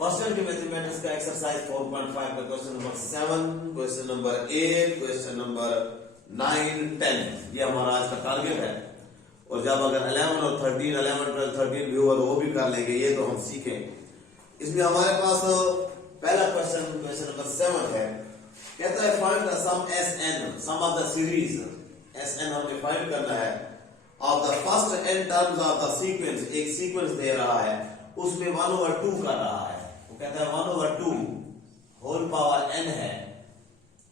First year के mathematics का exercise 4.5 का question number 7, question number 8, question number 9, 10 ये हमारा आज का टारगेट है। और जब अगर 11 और 13, 11, 12, 13 भी हुआ तो वो भी कर लेंगे, ये तो हम सीखें। इसमें हमारे पास पहला क्वेश्चन नंबर 7 है। कहता है find the sum Sn, sum of the series Sn हमें फाइंड करना है of the first n terms of the sequence. एक सीक्वेंस दे रहा है, उसमें 1/2 कर रहा है। वो कहता है 1/2 होल पावर n है।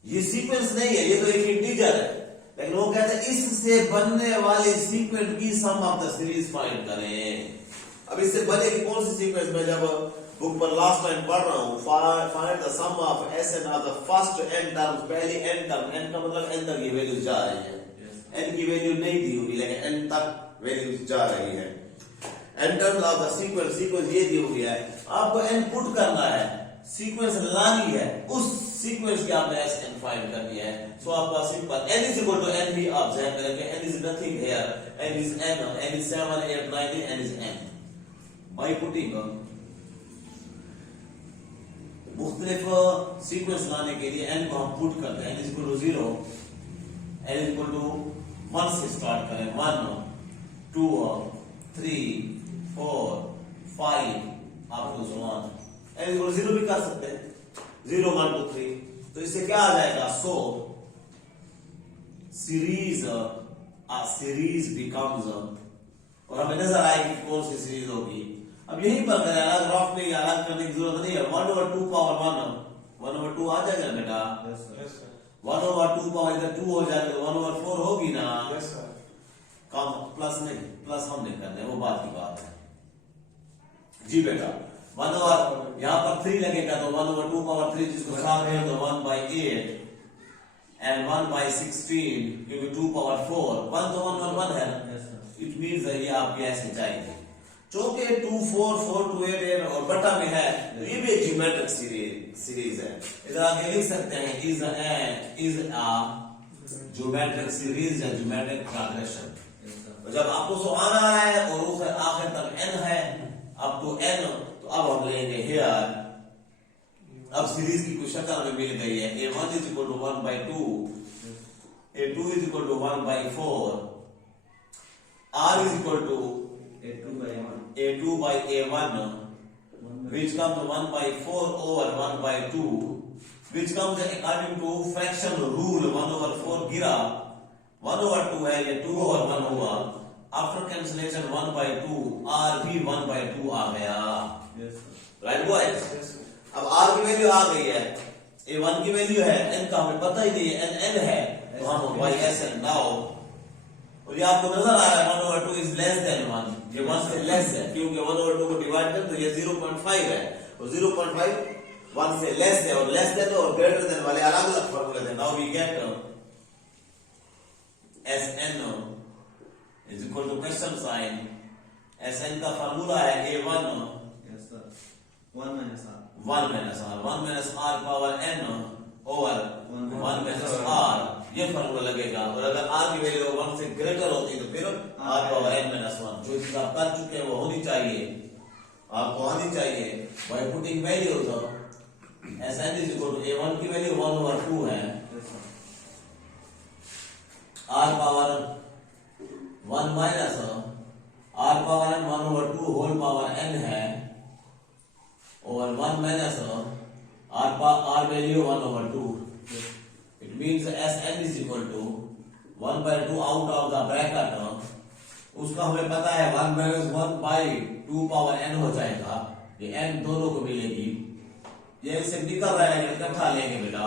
ये सीक्वेंस नहीं है, ये तो एक इंटीजर है, लेकिन वो कहता है इससे बनने वाली सीक्वेंस की सम ऑफ द सीरीज फाइंड करें। अब इससे बनेगी कौन सी सीक्वेंस? में जब बुक पर लास्ट टाइम पढ़ रहा हूं, find the sum of Sn of the first n terms. पहली n टर्म, n का मतलब n तक ये वैल्यू जा रही है। n की वैल्यू नहीं दी हुई, लेकिन n तक वैल्यू जा रही है। n terms of the sequence ये दी हुई है, आपको n पुट करना है, सीक्वेंस लानी है, उस सीक्वेंस की आपने Sn फाइंड करनी है। सो आपका simple n is equal to n भी आप ध्यान में रखें, n is nothing here, n is n is 7, 8, 9, n is n। By putting मुख्तलिफ सीक्वेंस लाने के लिए n को हम पुट करते हैं। n is equal to 0, n is equal to 1 से स्टार्ट करें, 1, 2, 3, 4, 5 up to 1। n is equal to 0 भी कर सकते हैं, 0, 1, 2, 3। तो इससे क्या आ जाएगा? सो सीरीज बिकम्स, और हमें नजर आएगी कौन सी सीरीज होगी। अब यहीं पर करें, अलग ग्राफ में अलग करने की जरूरत नहीं है। 1/2 पावर 1/2 आ जाएगा बेटा। 1/2 पावर इधर 2 हो जाएगा तो 1/4 होगी ना। कम प्लस नहीं, प्लस हम नहीं करते, वो बात की बात है जी बेटा। 1/, यहाँ पर 3 लगेगा तो 1/2 पावर 3, जिसको साथ में तो 1/8 एंड 1/16, क्योंकि 2 पावर 4, 1 तो 1 है। इट मीन्स ये आपकी ऐसे चाहिए। चूंकि 2, 4, 4, 2, 8 और बटा में है, तो ये भी एक ज्योमेट्रिक सीरीज है। इधर आगे लिख सकते हैं इज अ ज्योमेट्रिक सीरीज या ज्योमेट्रिक प्रोग्रेशन। तो जब आपको सो आना है और उसे आखिर तक n है, अप टू n, तो अब हम लेंगे हियर। अब सीरीज की कुछ शक्ल हमें मिल गई है। a1 is equal to 1/2, a2 is equal to 1/4, r is equal to a2 by a1, which comes to 1/4 over 1/2, which comes according to fraction rule 1/4 गिरा, 1/2 है, ये 2 over 1 हुआ। After cancellation 1/2, r भी 1/2 आ गया। Right boys? अब r की value आ गई है, a1 की वैल्यू है, n का हमें पता ही नहीं है, n है, तो हम by Sn नाउ, और ये आपको नजर आ रहा है 1/2 इज लेस देन 1, ये 1 से लेस है, क्योंकि 1/2 को डिवाइड कर तो ये 0.5 है, और 0.5 1 से लेस है, और लेस देन और ग्रेटर देन वाले अलग अलग फॉर्मूले थे। Now we get Sn is equal to question sign. Sn का फार्मूला है a1 1 minus r power n over 1 minus r, ये फार्मूला लगेगा। और अगर r की वैल्यू 1 से ग्रेटर होती है तो फिर r पावर n minus 1। जो चीज आप कर चुके हैं वो होनी चाहिए, आपको आनी चाहिए। By putting values Sn is equal to a1 की वैल्यू 1/2 है, r power 1 minus r power n 1/2 whole power n है, और 1 minus r value 1/2। It means Sn is equal to 1/2 out of the bracket, उसका हमें पता है 1 minus 1/2 power n हो जाएगा। ये n दोनों को मिलेगी, ये इससे निकल रहा है, लेकिन इकट्ठा लेंगे बेटा।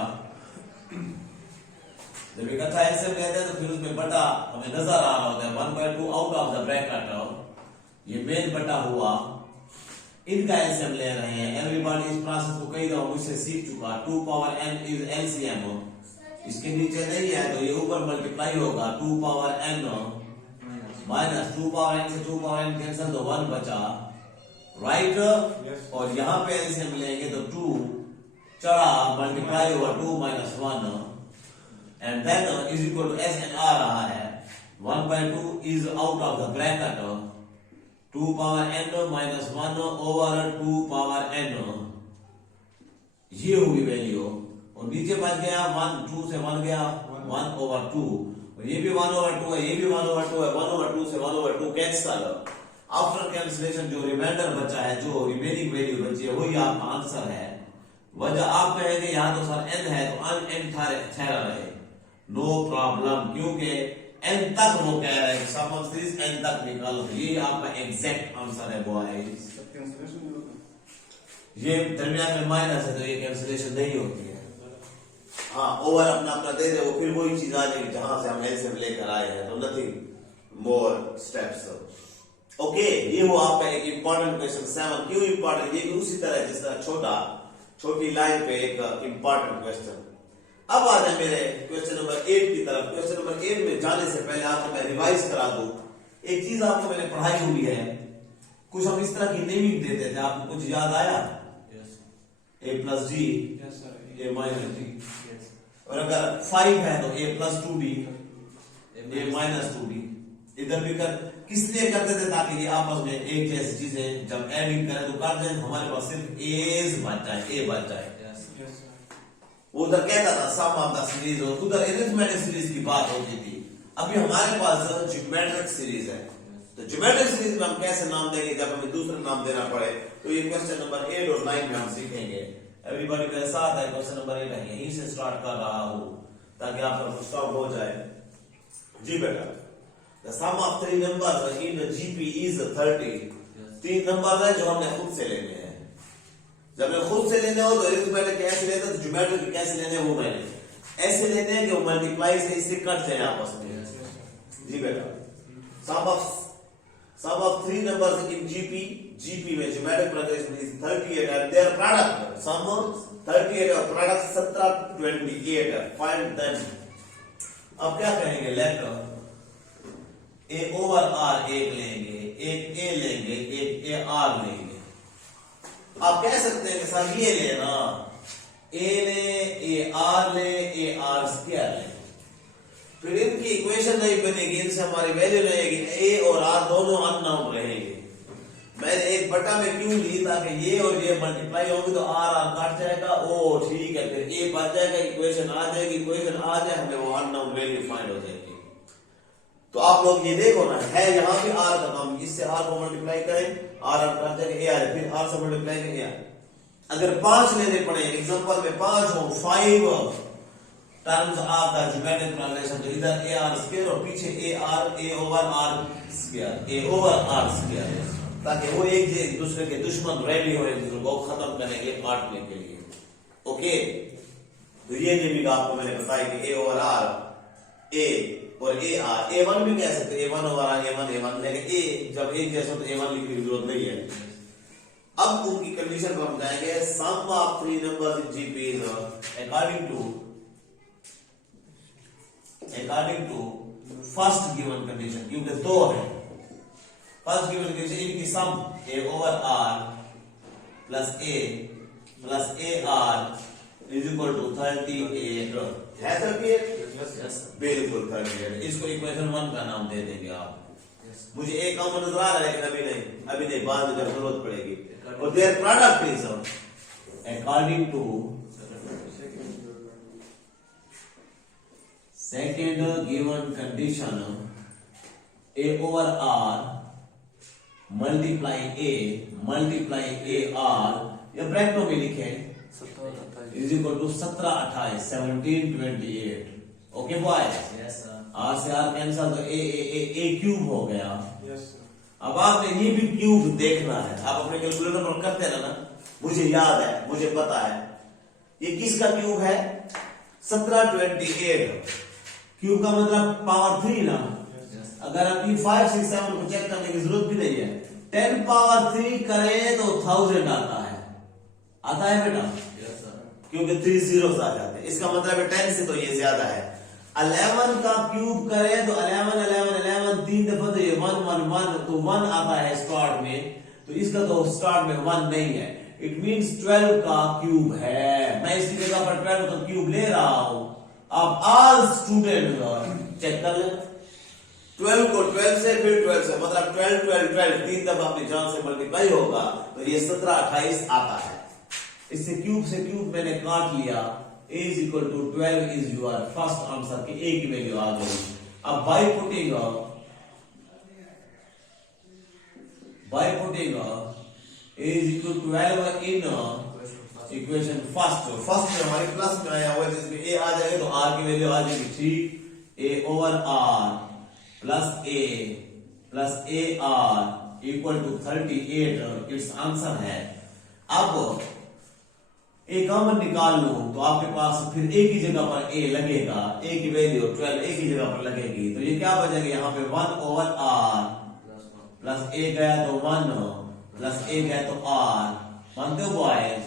जब इकट्ठा एलसीएम लेते हैं तो फिर उसमें बटा हमें नजर आ रहा होता है 1/2 आउट ऑफ द ब्रैकेट, ये मेन बटा हुआ, इनका एलसीएम ले रहे हैं। एवरीबॉडी इस प्रोसेस को कई दफा मुझसे सीख चुका। 2 पावर n इज एलसीएम, इसके नीचे नहीं है तो ये ऊपर मल्टीप्लाई होगा 2 power n minus 2 power n से 2 पावर n कैंसिल तो 1 बचा, राइट। और यहाँ पे एलसीएम लेंगे तो 2 चढ़ा मल्टीप्लाई होगा 2 minus 1 and then is equal to Sn आ रहा है 1/2 is out of the bracket, 2 power n minus 1 over 2 power n, ये होगी वैल्यू। और नीचे बच गया 1, 2 से 1 गया 1 ओवर 2, ये भी 1 ओवर 2 है, ये भी 1 ओवर 2 है, 1 ओवर 2 से 1 ओवर 2 कैंसिल। आफ्टर कैंसिलेशन जो रिमाइंडर बचा है, जो रिमेनिंग वैल्यू बची है, वही आपका आंसर है। वजह आप कहेंगे यहाँ तो सर n है तो n ठहरा रहे, नो प्रॉब्लम, क्योंकि n तक वो कह रहे हैं सम ऑफ सीरीज n तक निकालो, ये आपका एग्जैक्ट आंसर है बॉयज। ये दरमियान में माइनस है तो ये कैंसिलेशन नहीं होती है। हाँ, ओवर अपना अपना दे दे, वो फिर वही चीज आ जाएगी जहां से हम एलसीएम लेकर आए हैं, तो नथिंग मोर स्टेप्स। ओके, ये वो आपका एक इंपॉर्टेंट क्वेश्चन 7। क्यों इंपॉर्टेंट? ये उसी तरह जिस तरह छोटी लाइन पे एक इंपॉर्टेंट क्वेश्चन। अब आ जाए मेरे क्वेश्चन नंबर 8 की तरफ। क्वेश्चन नंबर 8 में जाने से पहले आपको मैं रिवाइज करा दूं, एक चीज आपको मैंने पढ़ाई हुई है, कुछ हम इस तरह की नेमिंग देते थे, आपको कुछ याद आया? a plus D, a minus D, और अगर 5 है तो a plus 2d, a minus 2d। इधर भी कर किस लिए करते थे? ताकि ये आपस में एक जैसी चीजें जब एडिंग करें तो कर दें, हमारे पास सिर्फ एज बच जाए, a बच जाए। वो उधर कहता था सम ऑफ द सीरीज, और उधर अरिथमेटिक सीरीज की बात होती थी। अभी हमारे पास ज्योमेट्रिक सीरीज है, तो ज्योमेट्रिक सीरीज में हम कैसे नाम देंगे जब हमें दूसरा नाम देना पड़े? तो ये क्वेश्चन नंबर 8 और 9 में हम सीखेंगे। एवरीबॉडी मेरे साथ है, क्वेश्चन नंबर 8 है, यहीं से स्टार्ट कर रहा हूं ताकि आपका स्टॉप हो जाए। जी बेटा, the sum of 3 numbers in GP is 30। 3 number है जो हमने खुद से लेने हैं। जब मैं खुद से लेने हो तो अरिथमेटिक कैसे लेते हैं, तो ज्योमेट्रिक कैसे लेने हैं वो मैंने ऐसे लेते हैं कि वो मल्टीप्लाई से इससे कट जाए आपस में। जी बेटा, sum of 3 numbers in GP में geometric progression is 38 and their product sum 38 और प्रोडक्ट 17 28 है। Find them. अब क्या कहेंगे? लेट a ओवर r एक लेंगे, एक a लेंगे, एक a r लेंगे। आप कह सकते हैं कि सर ये लेना, a ले, a r ले, a r स्क्वायर ले, फिर इनकी इक्वेशन नहीं बनेगी, इनसे हमारी वैल्यू रहेगी, a और r दोनों अननोन रहेंगे। मैंने एक बटा में क्यों ली? ताकि ये और ये मल्टीप्लाई होगी तो r r कट जाएगा, ओ ठीक है, फिर a बच जाएगा, इक्वेशन आ जाएगी, इक्वेशन आ जाए हमें वो अननोन वैल्यू फाइंड हो जाएगी। तो आप लोग ये देखो ना, है यहाँ भी r का नाम, इससे r को मल्टीप्लाई करें, r r कट जाएगा, a आ, फिर r से मल्टीप्लाई करें। अगर 5 लेने पड़े, एग्जांपल में 5 हो, 5 terms of the geometric progression, तो इधर a r स्क्वायर और पीछे a over r square, a over r square, ताकि वो एक दूसरे के दुश्मन रेडी हो, एक दूसरे को खत्म करेंगे काटने के लिए। ओके, तो ये भी आपको मैंने बताया कि a ओवर r, a और a r, a1 भी कह सकते, a1 ओवर r, a1, लेकिन a जब एक जैसा तो a1 लिखने की जरूरत नहीं है। अब उनकी कंडीशन पर हम जाएंगे। Sum of 3 numbers in GP is according to first given condition, क्योंकि 2 है। फर्स्ट गिवन कंडीशन, इनकी sum a over r plus a r is equal to 38 है। 38 बिल्कुल 38। इसको इक्वेशन 1 का नाम दे देंगे आप। मुझे एक कॉमन नजर आ रहा है, लेकिन अभी नहीं, बाद में जब जरूरत पड़ेगी। और their product is according to second given condition, a over r multiply a r, या ब्रैकेटों में लिखे is equal to 17 28 17 28। Okay boys, r से r कैंसल, तो a क्यूब हो गया। अब आपने ये भी क्यूब देखना है, आप अपने कैलकुलेटर पर करते रहना। मुझे याद है, मुझे पता है ये किसका क्यूब है, 17 28। क्यूब का मतलब पावर 3 ना। अगर आप 5 6 7 को चेक करने की जरूरत भी नहीं है, 10 पावर 3 करें तो 1000 आता है बेटा, क्योंकि 3 zeros आ जाते हैं। इसका मतलब है 10 से तो ये ज्यादा है। 11 का क्यूब करें तो 11 3 दफा, तो ये 1 1 1, तो 1 आता है स्टार्ट में, तो इसका तो स्टार्ट में 1 नहीं है। इट मींस 12 का क्यूब है। मैं इसकी जगह पर 12 का क्यूब ले रहा हूं। आप ऑल स्टूडेंट चेक कर लेना, 12 को 12 से फिर 12 से मतलब 12 12 12 तीन दफा अपनी जान से मल्टीप्लाई होगा तो ये 17 28 आता है। इससे क्यूब मैंने काट लिया। a is equal to 12 is your first answer कि a की वैल्यू आ गई। अब by putting a is equal to 12 in equation first में हमारे प्लस में आया हुआ है जिसमें a आ जाएगा तो r की वैल्यू आ जाएगी 3 a over r plus a r equal to 38 it's answer है। अब a कॉमन निकाल लो तो आपके पास फिर a की जगह पर a लगेगा, a की वैल्यू 12 a की जगह पर लगेगी तो ये क्या बचेगा यहाँ पे 1 over r प्लस a गया तो 1 प्लस a गया तो r मानते हो बॉयज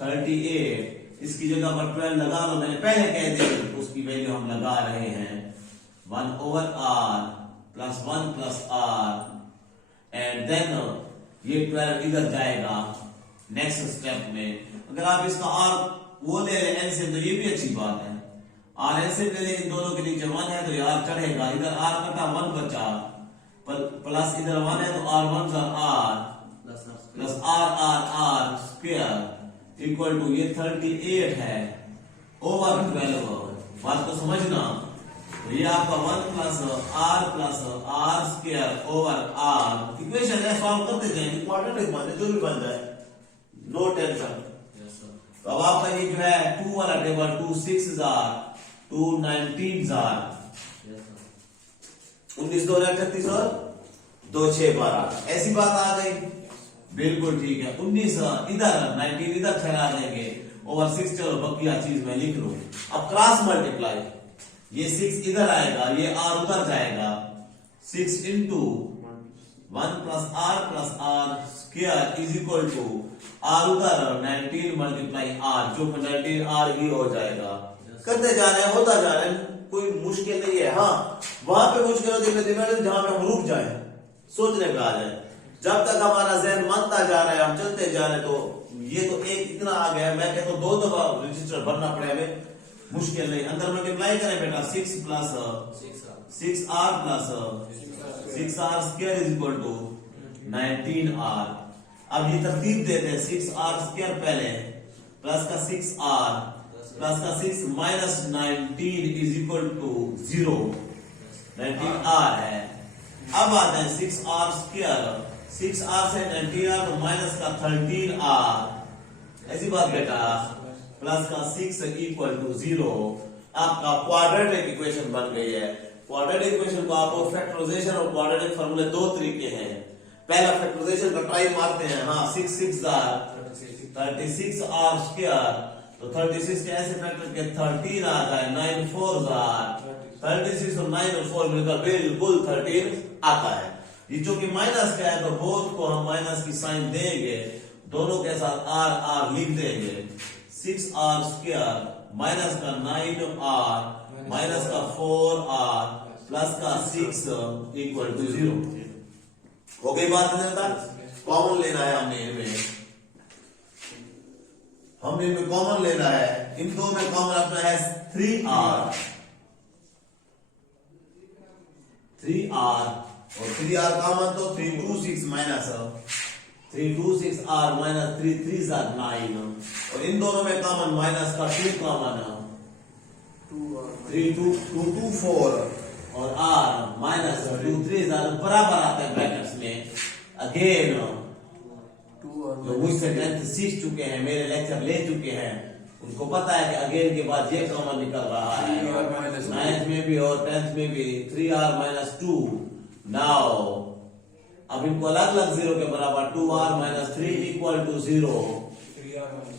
38 इसकी जगह पर 12 लगा लो। मैंने पहले कह दिया उसकी वैल्यू हम लगा रहे हैं 1 over r plus 1 plus r and then ये 12 इधर जाएगा नेक्स्ट स्टेप में। अगर आप इसका r वो ले लें एलसीएम तो ये भी अच्छी बात है। r एलसीएम ले लें इन दोनों के नीचे 1 है तो ये r चढ़ेगा, इधर r कटा 1 बचा प्लस इधर 1 है तो r 1 सा r plus r square equal to ये 38 है ओवर 12। बात को समझना ये आपका 1 plus r square over r equation है सॉल्व करते जाएंगे क्वाड्रेटिक बन जाए जो भी बन जाए नो टेंशन। तो अब आपका ये जो है 2 वाला टेबल 2 6 2 19 19 2 38 और 2 6 12 ऐसी बात आ गई बिल्कुल ठीक है। 19 इधर 19 इधर ठहरा देंगे ओवर 6 चलो बकिया चीज मैं लिख लूं। अब क्रॉस मल्टीप्लाई ये 6 इधर आएगा ये r उधर जाएगा 6 into 1 plus r square is equal to r उधर 19 मल्टीप्लाई r जो 19 r ही हो जाएगा। करते जा रहे हैं होता जा रहे हैं कोई मुश्किल नहीं है। हाँ वहां पे मुश्किल होती है जहां पे हम रुक जाए सोचने पे आ जाए। जब तक हमारा जहन मनता जा रहा है हम चलते जा रहे हैं तो ये तो एक इतना आ गया मैं कहता हूँ 2 दफा रजिस्टर भरना पड़े हमें मुश्किल नहीं। अंदर मल्टीप्लाई करें बेटा 6 plus 6r plus 6r square is equal to 19r। अब ये तरतीब देते हैं 6r स्क्वायर पहले प्लस का 6r प्लस का 6 minus 19 is equal to 0 19r है। अब आते हैं 6r स्क्वायर 6r से 19r तो माइनस का 13r ऐसी बात बेटा प्लस का 6 इक्वल टू 0 आपका क्वाड्रेटिक इक्वेशन बन गई है। क्वाड्रेटिक इक्वेशन को आपको फैक्टराइजेशन और क्वाड्रेटिक फार्मूले 2 तरीके हैं। पहला फैक्टराइजेशन का ट्राई मारते हैं। हाँ 6 6 36r स्क्वायर तो 36 के ऐसे फैक्टर के 13 आ जाए 9 4 36 और 9 और 4 मिलकर बिल्कुल 13 आता है। ये जो कि माइनस का है तो बोथ को हम माइनस की साइन देंगे दोनों के साथ r लिख देंगे 6r स्क्वायर माइनस का 9r माइनस का 4r प्लस का 6 इक्वल टू 0 हो गई बात नहीं। कॉमन लेना है हमने इनमें कॉमन लेना है। इन दो में कॉमन अपना है 3r और 3r कॉमन तो 326 माइनस 326r माइनस 3 3 9 और इन दोनों में कॉमन माइनस का 2 कॉमन 224 और r माइनस 2 3 बराबर आता है ब्रैकेट्स में। अगेन जो मुझसे 10th सीख चुके हैं मेरे लेक्चर ले चुके हैं उनको पता है कि अगेन के बाद ये कॉमन निकल रहा है 9th में भी और 10th में भी 3r माइनस 2। नाउ अब इनको अलग अलग 0 के बराबर 2r minus 3 equal to 0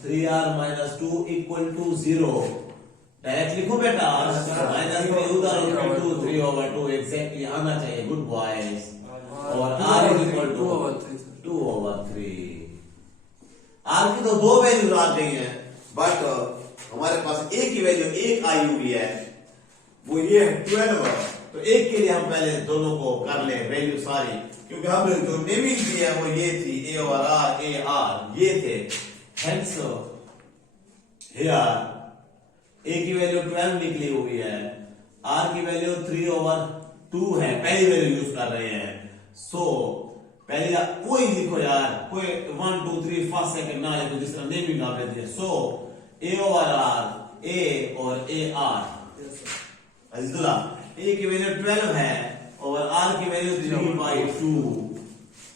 3r minus 2 equal to 0 direct लिखो बेटा माइनस 3 उधर 2 3 ओवर 2 एग्जैक्टली आना चाहिए गुड बॉयज और r equal to 2 over 3। r की तो 2 वैल्यूज आ गई हैं बट हमारे पास a की वैल्यू 1 आई हुई है वो ये 12 तो 1 के लिए हम पहले दोनों को कर ले वैल्यू सारी क्योंकि हमने जो नेमिंग की है वो ये थी a और r ये थे। हेंस हियर a की वैल्यू 12 निकली हुई है r की वैल्यू 3 ओवर 2 है, पहली वैल्यू यूज कर रहे हैं। सो पहले कोई लिखो यार, कोई 1 2 3 फर्स्ट सेकंड ना लिखो, जिस तरह नेमिंग आप देते हैं। सो ए ओवर आर, ए और ए आर, अजीजुल्लाह ए की वैल्यू 12 है और आर की वैल्यू 3/2,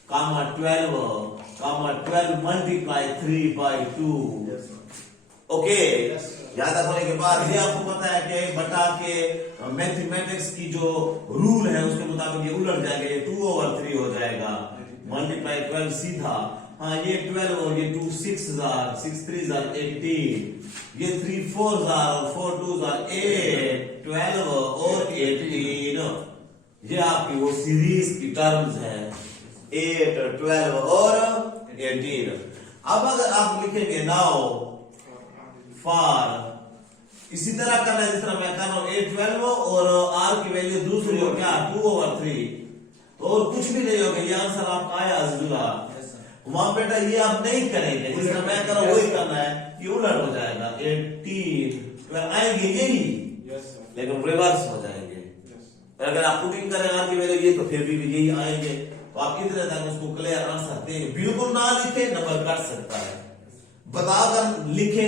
कामा 12 मल्टीप्लाई 3/2। ओके, याद रखने के बाद ये आपको पता है कि बटा के मैथमेटिक्स की जो रूल है उसके मुताबिक ये उलट जाएगा, ये 2/3 हो जाएगा, मल्टीप्लाई 12 सीधा। हाँ, ये 12 और ये 2 6 3 18, ये 3 4 और 4 2 8, 12 और 18, ये आपकी वो सीरीज की टर्म्स है, 8 12 और 18। अब अगर आप लिखेंगे नाउ फॉर, इसी तरह करना है जिस तरह मैं कर रहा हूं, 8 12 और आर की वैल्यू दूसरी हो क्या 2/3, तो और कुछ भी नहीं होगा, ये आंसर आपका आया अज़ीजुल्लाह। वहां बेटा ये आप नहीं करेंगे, जिस तरह मैं कर रहा हूं वही करना है, ये उलट हो जाएगा, 18 आएंगे यही, लेकिन रिवर्स हो जाएंगे। अगर आप पुटिंग करें आर की वैल्यू ये, तो फिर भी यही आएंगे। तो आप कितने तक उसको क्लियर आंसर देंगे, बिल्कुल ना लिखे नंबर कट सकता है, बताकर लिखे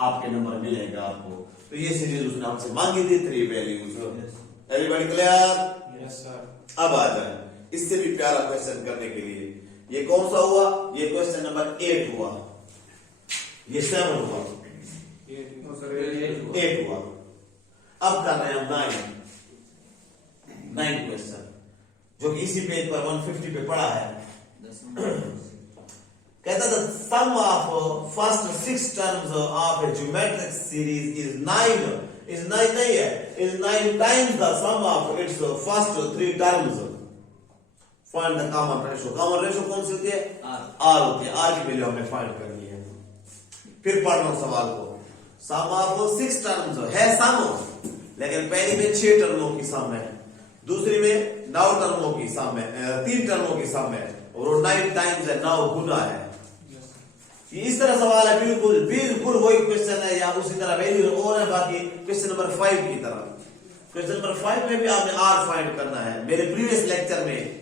आपके नंबर मिलेगा आपको। तो ये सीरीज उसने हमसे मांगी थी 3 values. Everybody clear? Yes sir. अब आ जाए इससे भी प्यारा क्वेश्चन करने के लिए। ये कौन सा हुआ? ये क्वेश्चन नंबर 8 हुआ, ये 7 हुआ, 8 हुआ। अब कर रहे हैं हम 9 क्वेश्चन, जो कि इसी पेज पर 150 पे पड़ा है। कहता था sum of first 6 terms of a geometric series is 9 नहीं है, is 9 times the sum of its first 3 terms. Find the common ratio. Common ratio कौन सी होती है? आर होती है। आर की वैल्यू हमने फाइंड करनी है। फिर पढ़ रहा हूं सवाल को। सम ऑफ 6 टर्म्स है सम, लेकिन पहली में 6 टर्मों की सम है, दूसरी में 9 टर्मों की सम है, 3 टर्मों की सम है, और 9 टाइम्स है, 9 गुना है। ये इस तरह सवाल है, बिल्कुल वही क्वेश्चन है, या उसी तरह वैल्यू और है बाकी क्वेश्चन नंबर 5 की तरह। क्वेश्चन नंबर 5 में भी आपने आर फाइंड करना है। मेरे प्रीवियस लेक्चर में,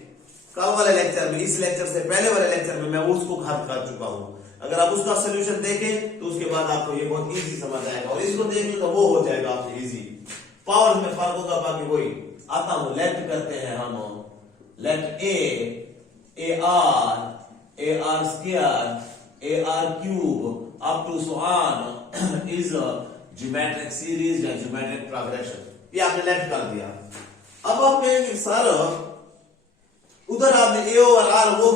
कल वाले लेक्चर में, इस लेक्चर से पहले वाले लेक्चर में मैं उसको खत्म कर चुका हूं। अगर आप उसका सोल्यूशन देखें तो उसके बाद आपको ये बहुत इजी समझ आएगा, और इसको देखें तो वो हो जाएगा आपसे इजी। पावर में फर्क होगा, बाकी वही। आता हूं, लेफ्ट करते हैं हम, left A R square AR cube up to so on is geometric series या ज्योमेट्रिक प्रोग्रेशन। ये आपने लेफ्ट कर दिया। अब आप कहेंगे सर उधर आपने ए और आर वो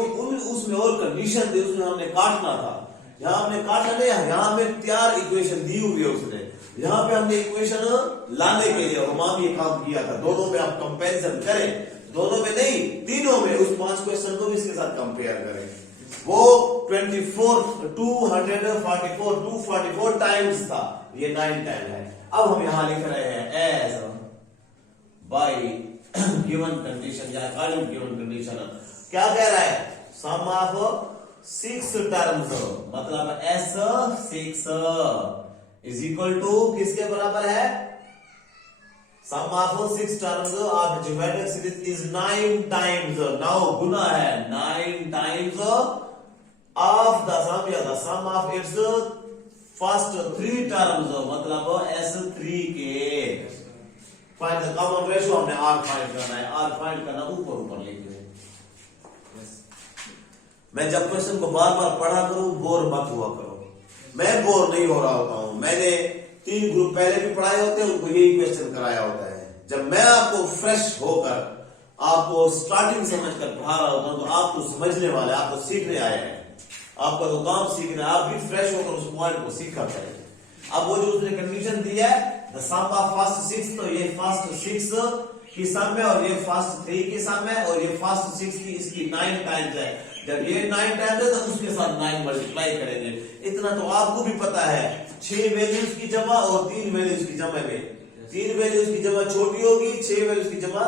उसमें और कंडीशन थी, उसमें हमने काटना था, यहाँ हमने काटा नहीं, यहाँ में तैयार इक्वेशन दी हुई है उसने, यहाँ पे हमने इक्वेशन लाने के लिए वहां भी काम किया था। दोनों में आप कंपेरिजन करें, दोनों में नहीं तीनों में, उस 5 क्वेश्चन को भी इसके साथ कंपेयर करें। वो 244 टाइम्स था, ये 9 टाइम है। अब हम यहां लिख रहे हैं एज बाय गिवन कंडीशन या अकॉर्डिंग गिवन कंडीशन। क्या कह रहा है? सम ऑफ 6 टर्म्स, मतलब S6 इज इक्वल टू किसके बराबर है? Sum of 6 terms of geometric series is 9 times, 9 गुना है, 9 times of the sum of its first 3 terms, मतलब S3 के। फाइंड द कॉमन रेशो, हमने R फाइंड करना है। R फाइंड करना ऊपर लिख रहे। मैं जब क्वेश्चन को बार बार पढ़ा करूं, बोर मत हुआ करो। मैं बोर नहीं हो रहा होता हूं, मैंने 3 ग्रुप पहले भी पढ़ाए होते हैं, उनको यही क्वेश्चन कराया होता है। जब मैं आपको फ्रेश होकर आपको स्टार्टिंग समझ कर पढ़ा रहा होता हूं, तो आप तो समझने वाले, आप तो सीखने आए हैं, आपका तो काम सीखना है, आप भी फ्रेश होकर उस पॉइंट को सीखा करें। अब वो जो उसने कंडीशन दी है, द सम ऑफ फर्स्ट 6, तो ये फर्स्ट 6 की सम है, और ये फर्स्ट 3 की सम है, और ये फर्स्ट 6 की इसकी 9 टाइम्स है। जब ये 9 टाइम्स है तो उसके साथ 9 मल्टीप्लाई करेंगे। इतना तो आपको भी पता है, 6 वैल्यूज की जमा और 3 वैल्यूज की जमा में 3 वैल्यूज की जमा छोटी होगी, 6 वैल्यूज की जमा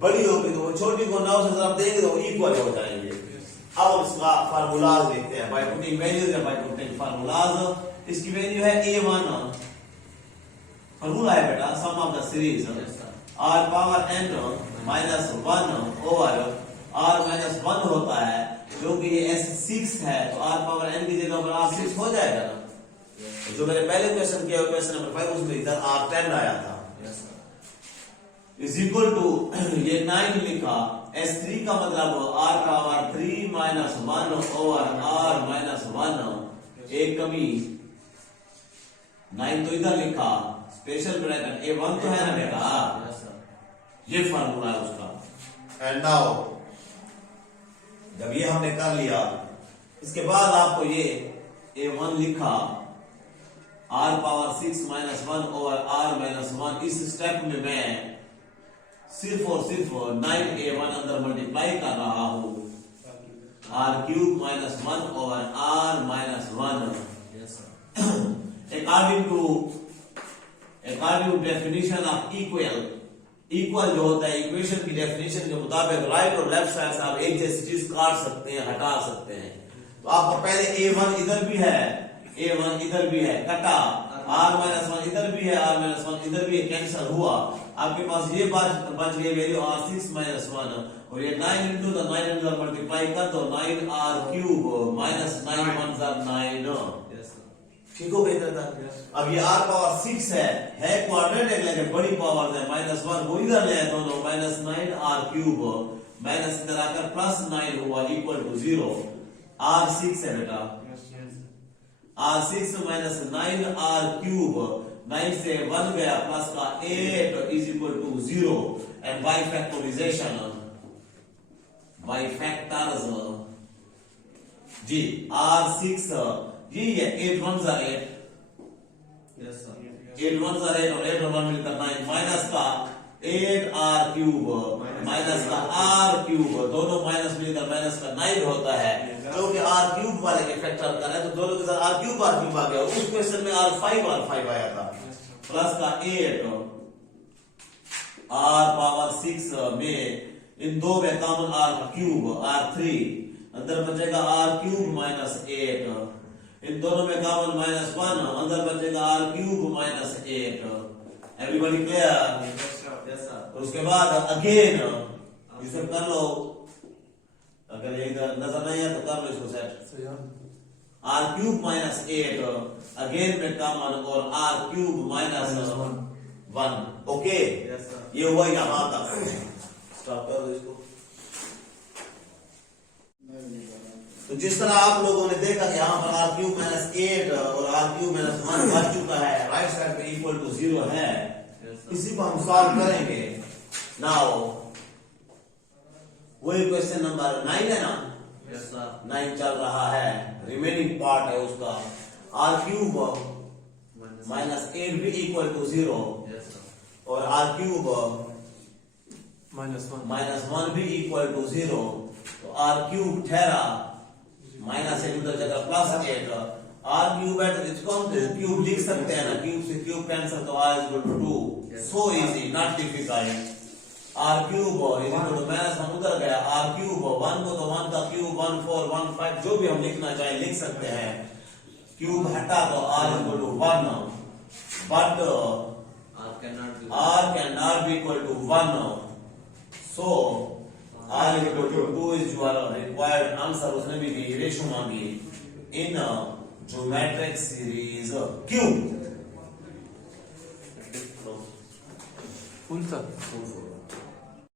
बड़ी होगी, तो छोटी को 9 से जब देंगे तो इक्वल हो जाएंगे। अब हम इसका फार्मूलाज देखते हैं, बाय पुटिंग वैल्यूज या बाय पुटिंग फार्मूलाज। इसकी वैल्यू है A1, फार्मूला है बेटा, sum of the series R power n minus 1 over r minus 1 होता है, जो कि ये s6 है, तो r पावर n की जगह पर r6 हो जाएगा ना। जो मैंने पहले क्वेश्चन किया क्वेश्चन नंबर 5 उसमें इधर r10 आया था, इज इक्वल टू ये 9 लिखा, s3 का मतलब r power 3 minus 1 over r minus 1, एक कमी 9 तो इधर लिखा, स्पेशल ब्रैकेट a1 तो है ना बेटा, ये फार्मूला है उसका। एंड नाउ जब ये हमने कर लिया, इसके बाद आपको ये a1 लिखा, r power 6 minus 1 over r minus 1, इस स्टेप में मैं सिर्फ और सिर्फ 9a1 अंदर मल्टीप्लाई कर रहा हूं, r cube minus 1 over r minus 1, according to definition of equal जो होता है इक्वेशन की डेफिनेशन के मुताबिक राइट और लेफ्ट साइड से आप एक जैसी चीज काट सकते हैं, हटा सकते हैं। तो आपका पहले a1 इधर भी है, a1 इधर भी है, कटा, r माइनस 1 इधर भी है, r माइनस 1 इधर भी है, कैंसिल हुआ, आपके पास ये बच गई वैल्यू r6 माइनस 1, और ये 9 इंटू द 9 अंदर मल्टीप्लाई कर दो, 9r क्यूब माइनस 9 1 9, ठीक हो गई था। अब ये r पावर 6 है क्वाड्रेटिक लेकिन बड़ी पावर है, माइनस 1 वो इधर ले आए दोनों, माइनस 9r क्यूब माइनस इधर आकर प्लस 9 हुआ इक्वल टू 0, r6 है बेटा, r6 माइनस 9r क्यूब, 9 से 1 गया, प्लस का 8 is equal to 0, and by factorisation, by factors जी, r6 ये 8 1 8, यस सर, 8 1 8 और 8 और 1 मिलकर 9, माइनस का 8r क्यूब माइनस का r क्यूब, दोनों माइनस मिलकर माइनस का 9 होता है, जो कि r क्यूब वाले के फैक्टर कर रहे हैं, तो दोनों के साथ r क्यूब आ गया। उस क्वेश्चन में r5 आया था, प्लस का 8 r पावर 6 में इन दो में कॉमन r क्यूब, r3 अंदर बचेगा r क्यूब माइनस 8, इन दोनों में कॉमन माइनस 1, अंदर बचेगा r cube minus 8। Everybody clear? Yes sir. उसके बाद अगेन इसे कर लो, अगर ये इधर नजर नहीं है तो कर लो इसको set, r cube minus 8 again में कॉमन, और r क्यूब माइनस 1, ओके, ये हुआ यहां तक, स्टॉप कर दो इसको। तो जिस तरह आप लोगों ने देखा कि यहाँ पर r क्यूब माइनस 8 और r क्यूब माइनस 1 बच चुका है, राइट साइड पे इक्वल टू 0 है, इसी को हम सॉल्व करेंगे। नाउ वही क्वेश्चन नंबर 9 है ना, यस सर, 9 चल रहा है, रिमेनिंग पार्ट है उसका, r क्यूब माइनस 8 भी इक्वल टू 0, और r क्यूब माइनस 1 भी इक्वल टू 0, तो r क्यूब ठहरा, माइनस 1 उधर जगह प्लस 8, r क्यूब है तो इसको हम क्यूब लिख सकते हैं ना, क्यूब से क्यूब कैंसिल, तो r is equal to 2, so easy, not difficult. r cube is equal to minus 1 उधर गया, r क्यूब 1 को तो 1 का क्यूब 1 4 1 5 जो भी हम लिखना चाहे लिख सकते हैं, क्यूब हटा तो r is equal to 1, but r can not be equal to 1, so r is equal to 2 is your required answer। उसने भी दी रेशो मांगी in geometric series Q। Full sir,